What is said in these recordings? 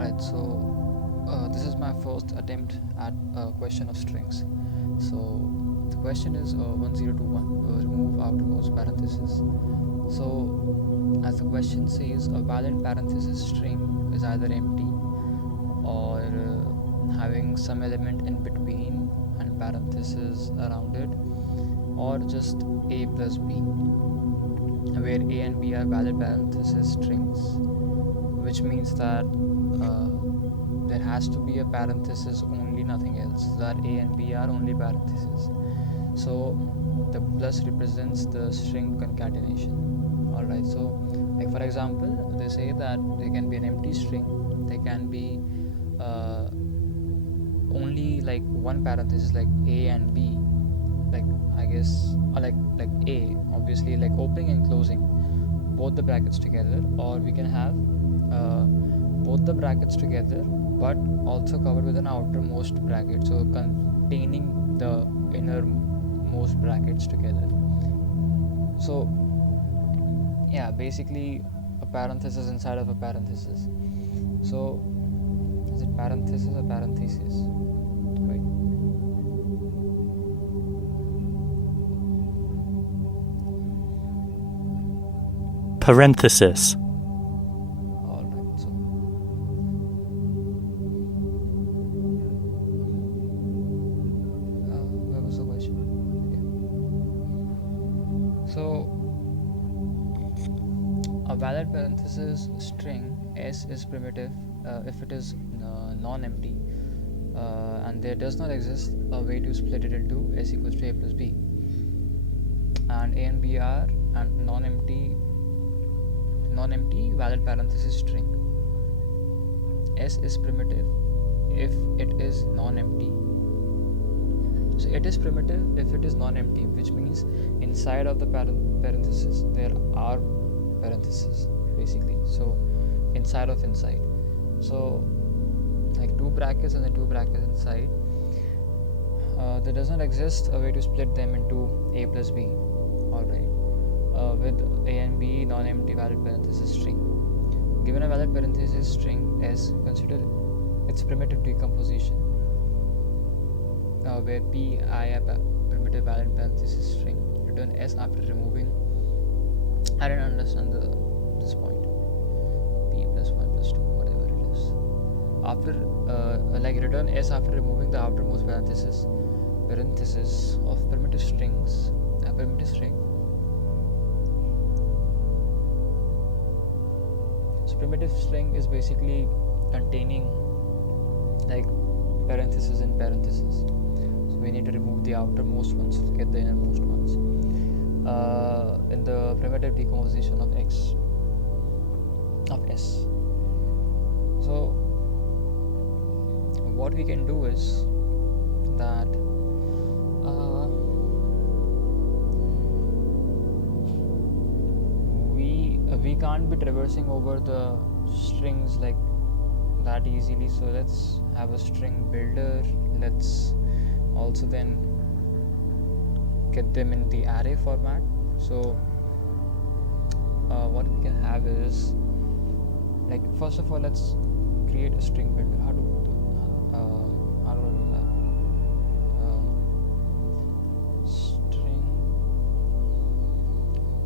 Alright, so this is my first attempt at a question of strings. So the question is 1021, remove outermost parenthesis. So as the question says, a valid parenthesis string is either empty or having some element in between and parenthesis around it, or just a plus b, where a and b are valid parenthesis strings, which means that there has to be a parenthesis only, nothing else. So that a and b are only parentheses. So the plus represents the string concatenation. Alright, so like for example, they say that there can be an empty string, there can be only like one parenthesis, like a and b, like I guess, or like a, obviously, like opening and closing both the brackets together, or we can have both the brackets together but also covered with an outermost bracket, so containing the innermost brackets together. So yeah, basically a parenthesis inside of a parenthesis. So is it parenthesis or parenthesis, right? Parenthesis. Alright, so where was the question? Yeah. So a valid parenthesis string S is primitive if it is non-empty, and there does not exist a way to split it into S equals to A plus B. And A and B are and non-empty valid parenthesis string. S is primitive if it is non-empty. So it is primitive if it is non-empty, which means inside of the parenthesis there are parentheses, basically. So inside of inside, so like two brackets and then two brackets inside, there does not exist a way to split them into A plus B. Alright, with A and B non-empty valid parenthesis string. Given a valid parenthesis string S, consider its primitive decomposition, where P I a primitive valid parenthesis string. Return S after removing. I don't understand this point. P plus 1 plus 2, whatever it is. After like return S after removing the outermost parenthesis of primitive strings. A primitive string. So primitive string is basically containing like parentheses in parentheses. So we need to remove the outermost ones to get the innermost ones. In the primitive decomposition of S. So what we can do is that we can't be traversing over the strings like that easily, so let's have a string builder. Let's also then get them in the array format. So what we can have is, like, first of all, let's create a string builder. How do I do that? String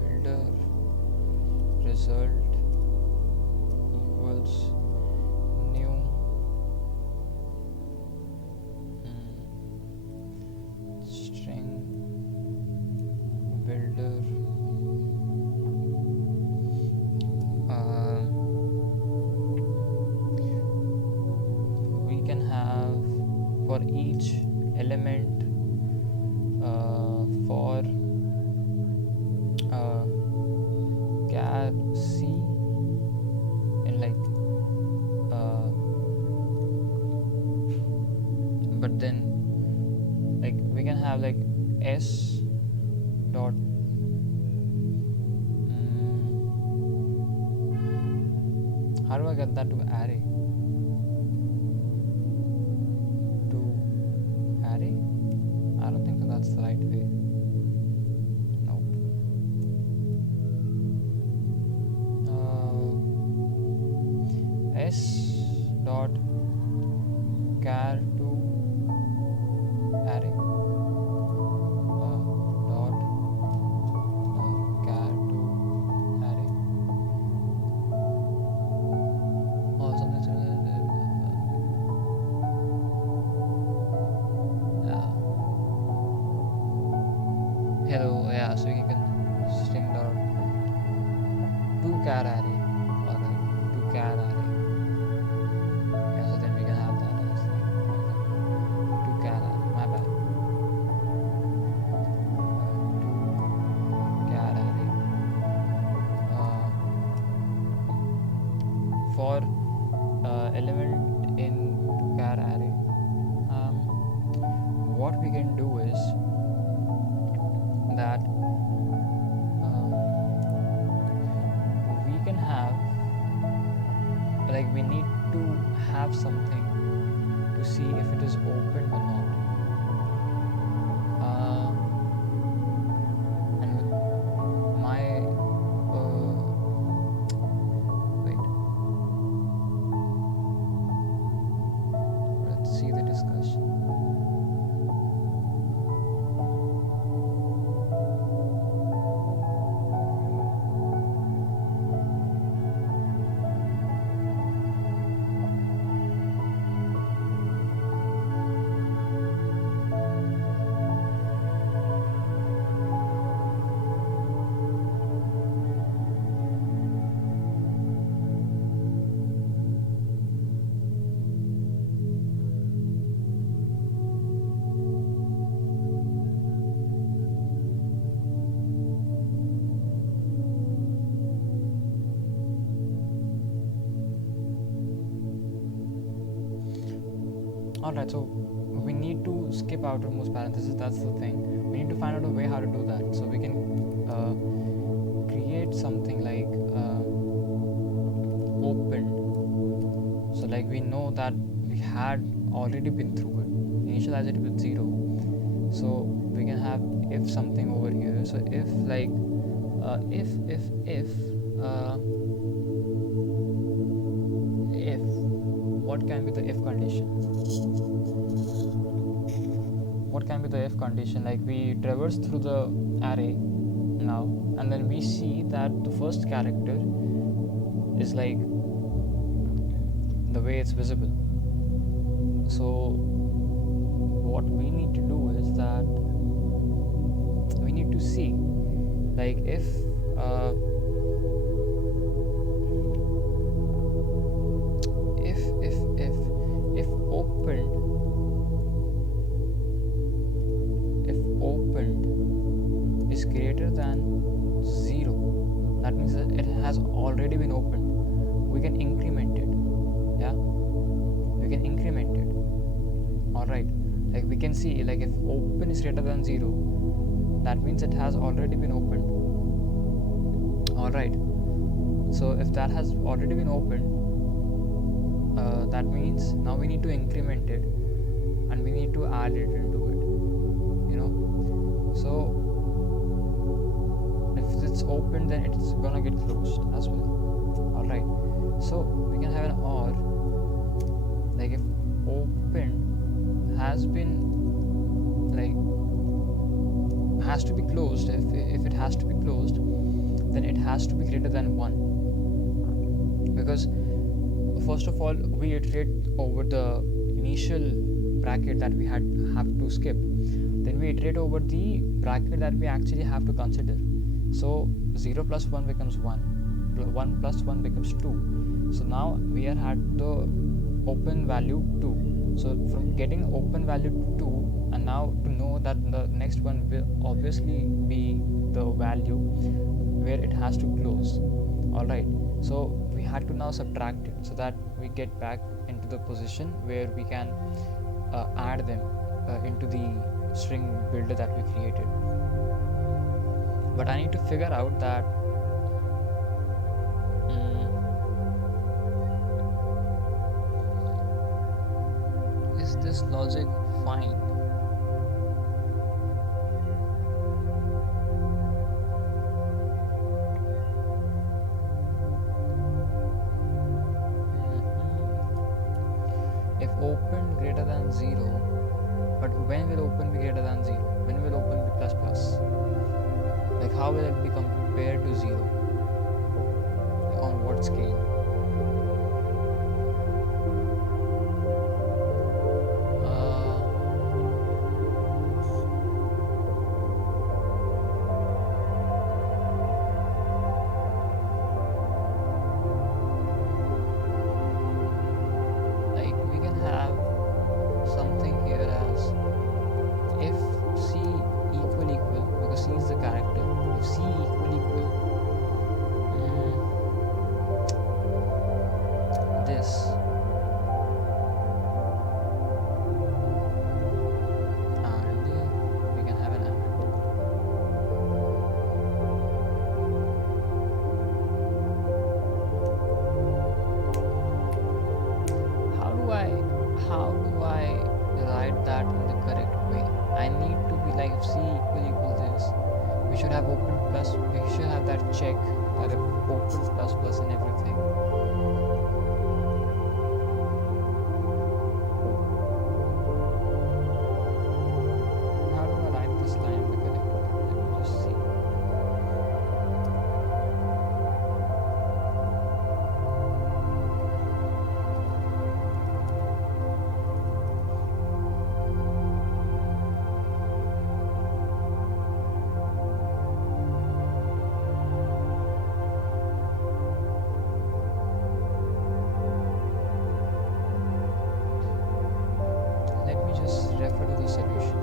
builder result equals new string builder we can have for each element for char C in like but then like we can have like S dot how do I get that to array? I don't think that's the right way. Nope. S char to array dot char to array or something similar. Hello, yeah, so you can string dot to char array, alright, to char array. Yeah, so then we can have that as to char array. My bad. To char array. For element in to char array, what we can do is that we can have, like, we need to have something to see if it is open or not. And with my wait, let's see the discussion. Alright, so we need to skip outermost parenthesis, that's the thing. We need to find out a way how to do that. So we can create something like open. So like we know that we had already been through it. Initialize it with 0. So we can have if something over here. So if like if what can be the if condition? What can be the if condition? Like we traverse through the array now, and then we see that the first character is like the way it's visible. So what we need to do is that we need to see, like, if opened is greater than 0, that means that it has already been opened. We can increment it. Yeah, we can increment it. Alright, like we can see, like if open is greater than 0, that means it has already been opened. Alright, so if that has already been opened, that means now we need to increment it and we need to add it into it, you know. So if it's open, then it's gonna get closed as well. Alright, so we can have an or, like if open has been, like, has to be closed. If it has to be closed, then it has to be greater than 1, because first of all we iterate over the initial bracket that we have to skip, then we iterate over the bracket that we actually have to consider. So 0 plus 1 becomes 1, 1 plus 1 becomes 2. So now we are at the open value 2. So from getting open value 2, and now to know that the next one will obviously be the value where it has to close. Alright, so we had to now subtract it so that we get back into the position where we can add them into the string builder that we created. But I need to figure out that is this logic fine? If open greater than 0, but when will open be greater than 0? When will open be plus plus? Like how will it be compared to 0? On what scale? Like we can have something here as if c equal because c is the character. If c equal this and we can have an and. How do I write that in the correct way? I need to be like if c equal this, we should have open plus, we should have that check that if open plus plus and everything. How do I write this line in the correct way? Let me just see. Let me just refer to the solution.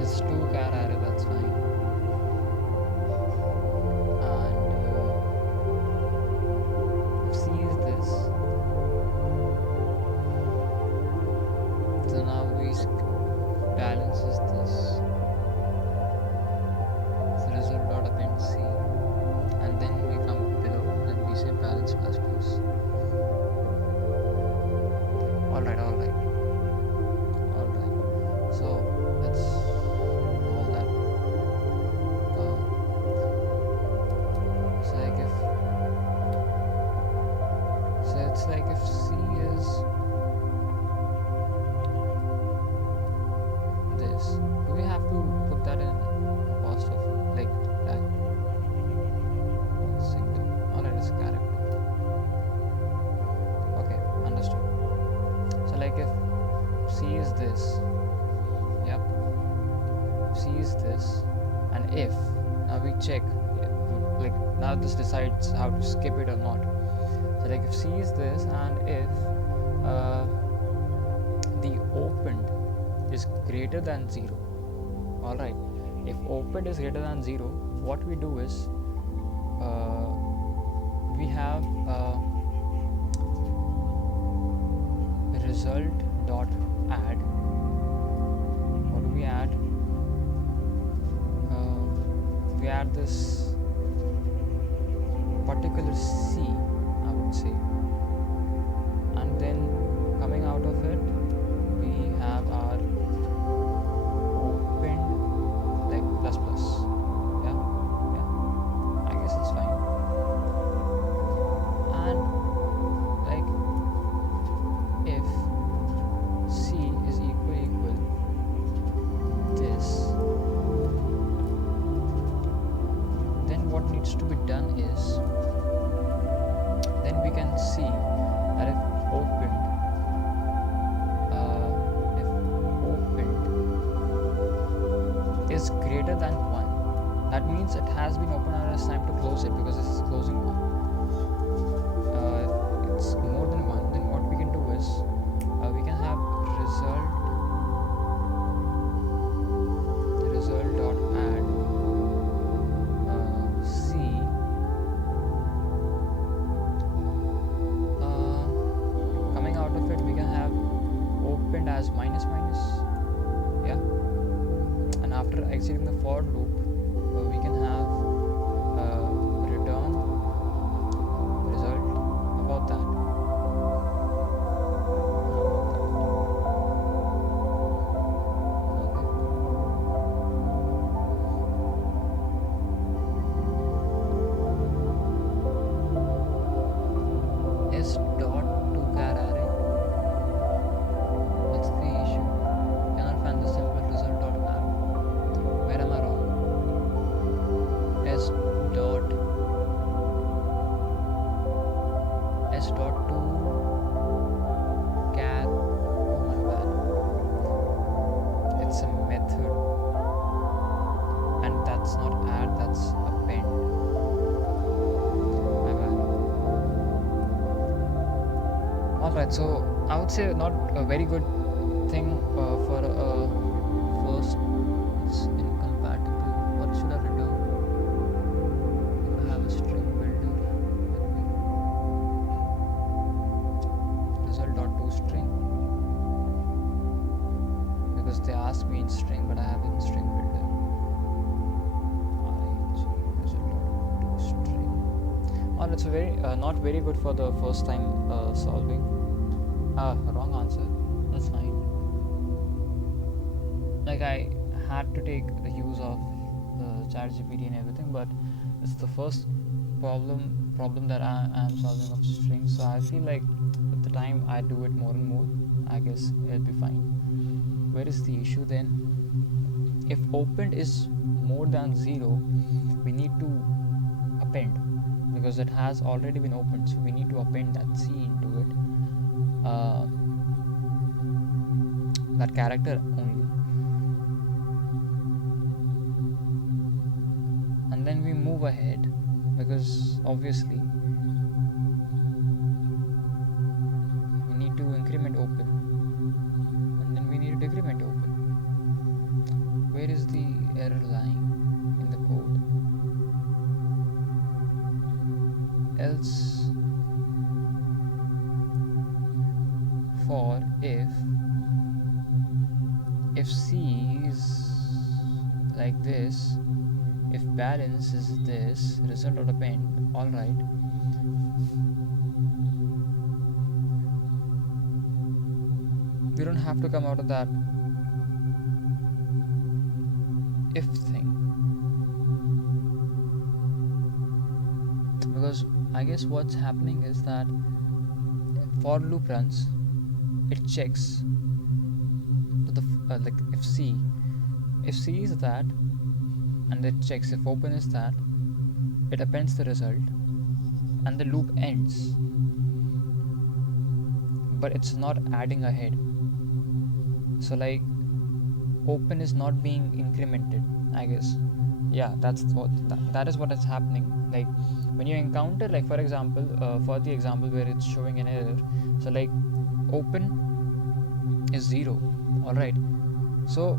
It's 2 car array, that's fine. And if c is this, so now we balances this. So result dot append c, and then we come below and we say balance plus plus. Alright. So let's all that. It's like if c is this, do we have to put that in apostrophe like that? Single. Alright, it's a character. Okay, understood. So like if c is this, yep, c is this, and if now we check, like now this decides how to skip it or not. So like if c is this and if the opened is greater than 0, alright, if opened is greater than 0, what we do is we have result dot add. What do we add? We add this particular c, I would say, and then coming out of it we have our open like plus plus. Yeah, I guess it's fine. And like if c is equal this, then what needs to be done is, then we can see that if opened is greater than 1, that means it has been open and it's time to close it because this is closing 1. If it's more than 1, then what we can do is we can have result dot add c coming out of it we can have opened as minus minus, yeah, and after exiting the for loop we can have return result s dot to char. Oh my bad. It's a method, and that's not add, that's append. My bad. Alright, so I would say not a very good thing for first. It's incompatible. What should I return if I have a string builder with me? Result.toString, because they asked me in string, but I have it in string builder. Result.toString. Oh, that's a very not very good for the first time solving. Wrong answer. That's fine. Like, I had to take the use of ChatGPT and everything, but it's the first problem that I am solving of strings. So I feel like with the time I do it more and more, I guess it'll be fine. Where is the issue then? If opened is more than 0, we need to append, because it has already been opened, so we need to append that C into it, that character only, and then we move ahead, because obviously we need to increment open, and then we need to decrement open. Where is the error lying in the code? Else for if C is like this, if balance is this, result of append, alright. We don't have to come out of that if thing, because I guess what's happening is that for loop runs, it checks to the like if C is that, and it checks if open is that, it appends the result, and the loop ends, but it's not adding ahead. So like open is not being incremented, I guess. Yeah, that's what that is what is happening. Like when you encounter, like for example, for the example where it's showing an error, so like open is 0, alright, so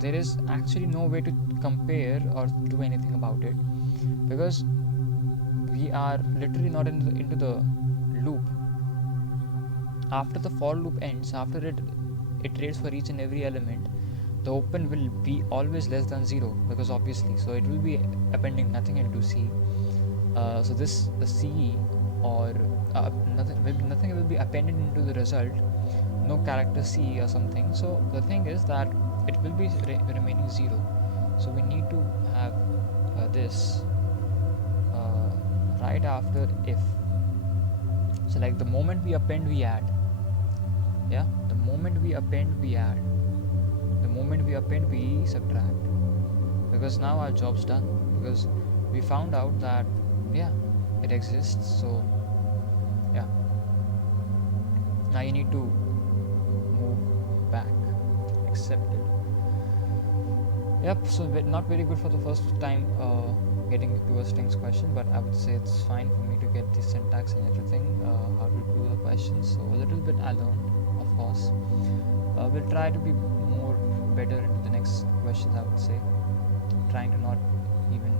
there is actually no way to compare or do anything about it, because we are literally not into the loop. After the for loop ends, after it iterates for each and every element, the open will be always less than 0, because obviously, so it will be appending nothing into C. So this C or nothing will be appended into the result, no character C or something. So the thing is that it will be remaining 0. So we need to have this right after if. So like the moment we append, we add. Yeah, the moment we append, we add. The moment we append, we subtract. Because now our job's done. Because we found out that yeah, it exists. So yeah, now you need to move back, accept it. Yep, so not very good for the first time getting to a strings question, but I would say it's fine for me to get the syntax and everything, how to do the questions. So a little bit I learned, of course. We'll try to be more better into the next questions, I would say. Trying to not even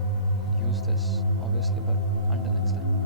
use this, obviously, but until next time.